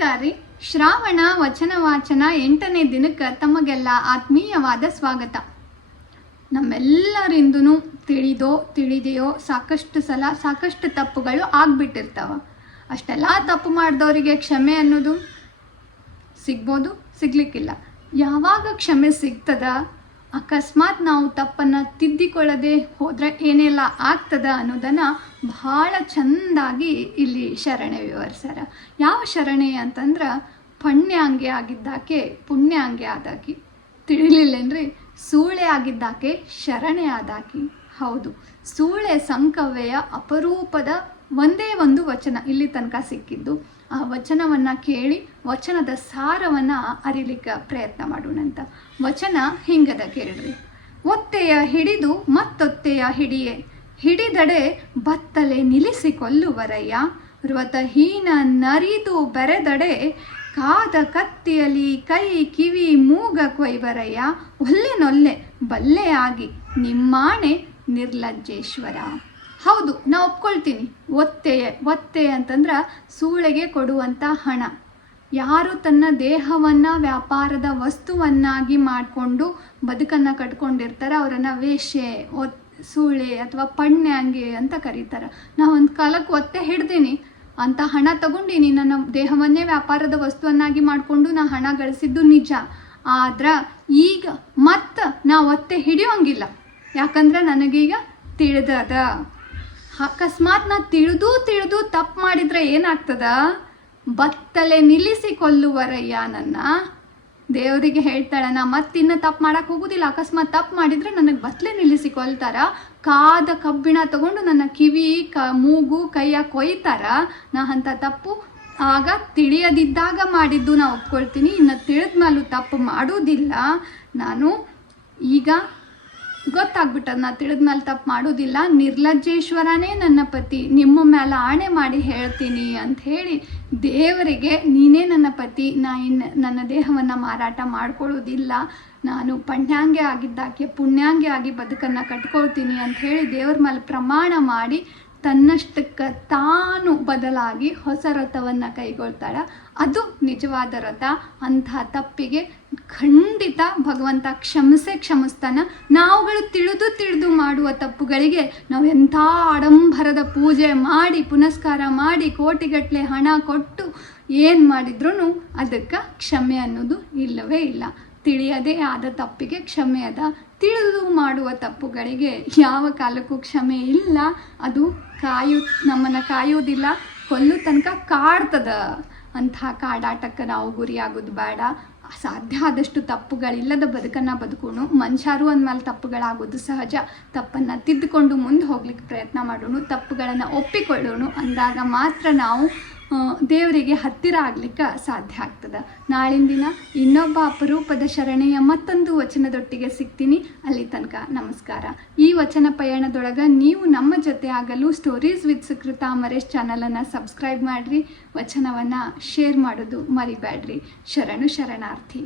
ನಮಸ್ಕಾರ ರೀ. ಶ್ರಾವಣ ವಚನ ವಾಚನ 8ನೇ ದಿನಕ್ಕೆ ತಮಗೆಲ್ಲ ಆತ್ಮೀಯವಾದ ಸ್ವಾಗತ. ನಮ್ಮೆಲ್ಲರಿಂದೂ ತಿಳಿದೆಯೋ ಸಾಕಷ್ಟು ಸಲ ಸಾಕಷ್ಟು ತಪ್ಪುಗಳು ಆಗ್ಬಿಟ್ಟಿರ್ತಾವ. ಅಷ್ಟೆಲ್ಲ ತಪ್ಪು ಮಾಡಿದವರಿಗೆ ಕ್ಷಮೆ ಅನ್ನೋದು ಸಿಗ್ಬೋದು, ಸಿಗ್ಲಿಕ್ಕಿಲ್ಲ. ಯಾವಾಗ ಕ್ಷಮೆ ಸಿಗ್ತದ, ಅಕಸ್ಮಾತ್ ನಾವು ತಪ್ಪನ್ನು ತಿದ್ದಿಕೊಳ್ಳದೆ ಹೋದರೆ ಏನೆಲ್ಲ ಆಗ್ತದ ಅನ್ನೋದನ್ನು ಭಾಳ ಚೆಂದಾಗಿ ಇಲ್ಲಿ ಶರಣೆ ವಿವರಿಸ್ಯಾರ. ಯಾವ ಶರಣೆ ಅಂತಂದ್ರೆ, ಪುಣ್ಯಾಂಗೆ ಆಗಿದ್ದಾಕೆ ಪುಣ್ಯಾಂಗೆ ಆದಾಕಿ. ತಿಳಿಲಿಲ್ಲೇನ್ರಿ? ಸೂಳೆ ಆಗಿದ್ದಾಕೆ ಶರಣೆ ಆದಾಕಿ. ಹೌದು, ಸೂಳೆ ಸಂಕವ್ಯೆಯ ಅಪರೂಪದ ಒಂದೇ ಒಂದು ವಚನ ಇಲ್ಲಿ ತನಕ ಸಿಕ್ಕಿದ್ದು. ಆ ವಚನವನ್ನು ಕೇಳಿ ವಚನದ ಸಾರವನ್ನು ಅರಿಲಿಕ್ಕೆ ಪ್ರಯತ್ನ ಮಾಡೋಣಂತ. ವಚನ ಹಿಂಗದ ಕೇಳ್ರಿ. ಒತ್ತೆಯ ಹಿಡಿದು ಮತ್ತೊತ್ತೆಯ ಹಿಡಿಯೇ, ಹಿಡಿದಡೆ ಬತ್ತಲೆ ನಿಲ್ಲಿಸಿಕೊಳ್ಳುವರಯ್ಯ. ವ್ರತಹೀನ ನರಿದು ಬೆರೆದಡೆ ಕಾದ ಕತ್ತಿಯಲ್ಲಿ ಕೈ ಕಿವಿ ಮೂಗ ಕೊಯ್ವರಯ್ಯ. ಒಲ್ಲೆನೊಲ್ಲೆ ಬಲ್ಲೆಯಾಗಿ ನಿಮ್ಮಾಣೆ ನಿರ್ಲಜ್ಜೇಶ್ವರ. ಹೌದು, ನಾ ಒಪ್ಕೊಳ್ತೀನಿ. ಒತ್ತೆ ಅಂತಂದ್ರೆ ಸೂಳೆಗೆ ಕೊಡುವಂಥ ಹಣ. ಯಾರು ತನ್ನ ದೇಹವನ್ನು ವ್ಯಾಪಾರದ ವಸ್ತುವನ್ನಾಗಿ ಮಾಡಿಕೊಂಡು ಬದುಕನ್ನು ಕಟ್ಕೊಂಡಿರ್ತಾರೆ ಅವರನ್ನು ವೇಶ್ಯೆ, ಸೂಳೆ ಅಥವಾ ಪಣ್ಯಾಂಗೆ ಅಂತ ಕರೀತಾರೆ. ನಾ ಒಂದು ಕಾಲಕ್ಕೆ ಒತ್ತೆ ಹಿಡ್ದೀನಿ ಅಂತ ಹಣ ತಗೊಂಡಿನಿ, ನನ್ನ ದೇಹವನ್ನೇ ವ್ಯಾಪಾರದ ವಸ್ತುವನ್ನಾಗಿ ಮಾಡಿಕೊಂಡು ನಾ ಹಣ ಗಳಿಸಿದ್ದು ನಿಜ. ಆದ್ರೆ ಈಗ ಮತ್ತೆ ನಾ ಒತ್ತೆ ಹಿಡಿಯೋಂಗಿಲ್ಲ. ಯಾಕಂದ್ರೆ ನನಗೀಗ ತಿಳಿದದ. ಅಕಸ್ಮಾತ್ ನಾ ತಿಳಿದು ತಪ್ಪು ಮಾಡಿದ್ರೆ ಏನಾಗ್ತದ? ಬತ್ತಲೆ ನಿಲ್ಲಿಸಿಕೊಳ್ಳುವರಯ್ಯ ನನ್ನ. ದೇವರಿಗೆ ಹೇಳ್ತಾಳೆ, ನಾ ಮತ್ತಿನ್ನು ತಪ್ಪು ಮಾಡಕ್ಕೆ ಹೋಗೋದಿಲ್ಲ. ಅಕಸ್ಮಾತ್ ತಪ್ಪು ಮಾಡಿದರೆ ನನಗೆ ಬತ್ತಲೆ ನಿಲ್ಲಿಸಿಕೊಳ್ತಾರ. ಕಾದ ಕಬ್ಬಿಣ ತಗೊಂಡು ನನ್ನ ಕಿವಿ ಮೂಗು ಕೈಯ ಕೊಯ್ತಾರ. ನಾ ಅಂಥ ತಪ್ಪು ಆಗ ತಿಳಿಯದಿದ್ದಾಗ ಮಾಡಿದ್ದು ನಾ ಒಪ್ಕೊಳ್ತೀನಿ. ಇನ್ನು ತಿಳಿದ ಮೇಲೂ ತಪ್ಪು ಮಾಡೋದಿಲ್ಲ. ನಾನು ಈಗ ಗೊತ್ತಾಗ್ಬಿಟ್ಟದ, ನಾ ತಿಳಿದ ಮೇಲೆ ತಪ್ಪು ಮಾಡೋದಿಲ್ಲ. ನಿರ್ಲಜ್ಜೇಶ್ವರನೇ ನನ್ನ ಪತಿ, ನಿಮ್ಮ ಮೇಲೆ ಆಣೆ ಮಾಡಿ ಹೇಳ್ತೀನಿ ಅಂತ ಹೇಳಿ ದೇವರಿಗೆ, ನೀನೇ ನನ್ನ ಪತಿ, ನಾ ಇನ್ನು ನನ್ನ ದೇಹವನ್ನು ಮಾರಾಟ ಮಾಡ್ಕೊಳ್ಳೋದಿಲ್ಲ, ನಾನು ಪುಣ್ಯಾಂಗೆ ಆಗಿದ್ದಾಕೆ ಪುಣ್ಯಾಂಗೆ ಆಗಿ ಬದುಕನ್ನು ಕಟ್ಕೊಳ್ತೀನಿ ಅಂತ ಹೇಳಿ ದೇವ್ರ ಮೇಲೆ ಪ್ರಮಾಣ ಮಾಡಿ ತನ್ನಷ್ಟಕ್ಕೆ ತಾನು ಬದಲಾಗಿ ಹೊಸ ರಥವನ್ನು ಕೈಗೊಳ್ತಾಳೆ. ಅದು ನಿಜವಾದ ರಥ. ಅಂಥ ತಪ್ಪಿಗೆ ಖಂಡಿತ ಭಗವಂತ ಕ್ಷಮಿಸ್ತಾನೆ. ನಾವುಗಳು ತಿಳಿದು ಮಾಡುವ ತಪ್ಪುಗಳಿಗೆ ನಾವು ಎಂಥ ಆಡಂಬರದ ಪೂಜೆ ಮಾಡಿ ಪುನಸ್ಕಾರ ಮಾಡಿ ಕೋಟಿಗಟ್ಟಲೆ ಹಣ ಕೊಟ್ಟು ಏನು ಮಾಡಿದ್ರೂ ಅದಕ್ಕೆ ಕ್ಷಮೆ ಅನ್ನೋದು ಇಲ್ಲವೇ ಇಲ್ಲ. ತಿಳಿಯದೇ ಆದ ತಪ್ಪಿಗೆ ಕ್ಷಮೆ ಅದ. ತಿಳಿದು ಮಾಡುವ ತಪ್ಪುಗಳಿಗೆ ಯಾವ ಕಾಲಕ್ಕೂ ಕ್ಷಮೆ ಇಲ್ಲ. ಅದು ನಮ್ಮನ್ನು ಕಾಯೋದಿಲ್ಲ, ಕೊಲ್ಲು ತನಕ ಕಾಡ್ತದ. ಅಂಥ ಕಾಡಾಟಕ್ಕೆ ನಾವು ಗುರಿಯಾಗೋದು ಬೇಡ. ಸಾಧ್ಯ ಆದಷ್ಟು ತಪ್ಪುಗಳಿಲ್ಲದ ಬದುಕನ್ನು ಬದುಕೋಣ. ಮನುಷ್ಯರು ಅಂದಮೇಲೆ ತಪ್ಪುಗಳಾಗೋದು ಸಹಜ. ತಪ್ಪನ್ನು ತಿದ್ದುಕೊಂಡು ಮುಂದೆ ಹೋಗ್ಲಿಕ್ಕೆ ಪ್ರಯತ್ನ ಮಾಡೋಣ, ತಪ್ಪುಗಳನ್ನು ಒಪ್ಪಿಕೊಳ್ಳೋಣ. ಅಂದಾಗ ಮಾತ್ರ ನಾವು ದೇವರಿಗೆ ಹತ್ತಿರ ಆಗ್ಲಿಕ್ಕೆ ಸಾಧ್ಯ ಆಗ್ತದೆ. ನಾಳಿನ ದಿನ ಇನ್ನೊಬ್ಬ ಅಪರೂಪದ ಶರಣೆಯ ಮತ್ತೊಂದು ವಚನದೊಟ್ಟಿಗೆ ಸಿಗ್ತೀನಿ. ಅಲ್ಲಿ ತನಕ ನಮಸ್ಕಾರ. ಈ ವಚನ ಪಯಣದೊಳಗೆ ನೀವು ನಮ್ಮ ಜೊತೆ ಆಗಲು ಸ್ಟೋರೀಸ್ ವಿತ್ ಸುಕೃತ ಅಮರೇಶ್ ಚಾನಲನ್ನು ಸಬ್ಸ್ಕ್ರೈಬ್ ಮಾಡಿರಿ. ವಚನವನ್ನು ಶೇರ್ ಮಾಡೋದು ಮರಿಬೇಡ್ರಿ. ಶರಣಾರ್ಥಿ.